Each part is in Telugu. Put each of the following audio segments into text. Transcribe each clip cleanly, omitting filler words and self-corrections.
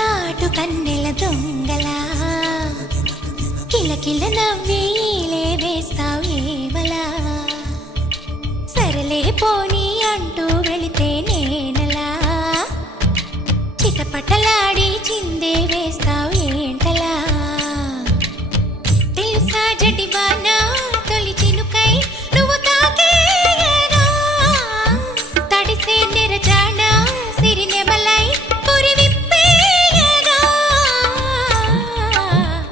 చాటు కన్నెల దొంగలా కిలకిల నవ్వీలే వేస్తావు ఏవలా సరలే పోనీ అంటూ వెళితే నేనలా చిటపటలాడి చిందే వేస్తావు ఏంటలా తెలుసా జడివానా తొలి చినుకై నువ్వు తాకేయగా తడిసే నిరజానా సిరినెమలై పురి విప్పేయగా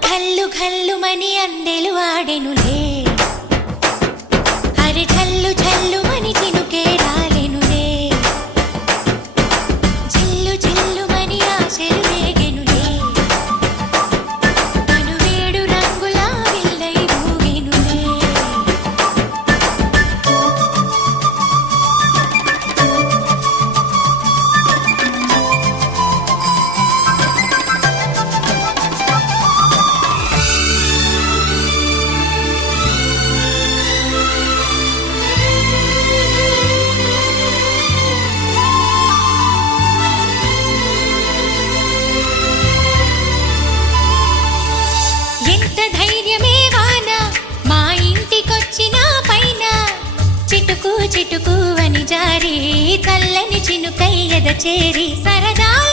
ఘల్లు ఘల్లుమని అందెలు ఆడెనులే అరే ఝల్లు ఝల్లుమని చినుకే రాలెనులే జిల్లు జిల్లుమని ఆశలు రేగెనులే తను వేడు రంగులా విల్లై ఊగెనులే ఎంత ధైర్యమే వాన మా ఇంటికొచ్చిన పైన చిటుకు చిటుకు అని జారి చల్లని చినుకై ఎద చేరి సరదాల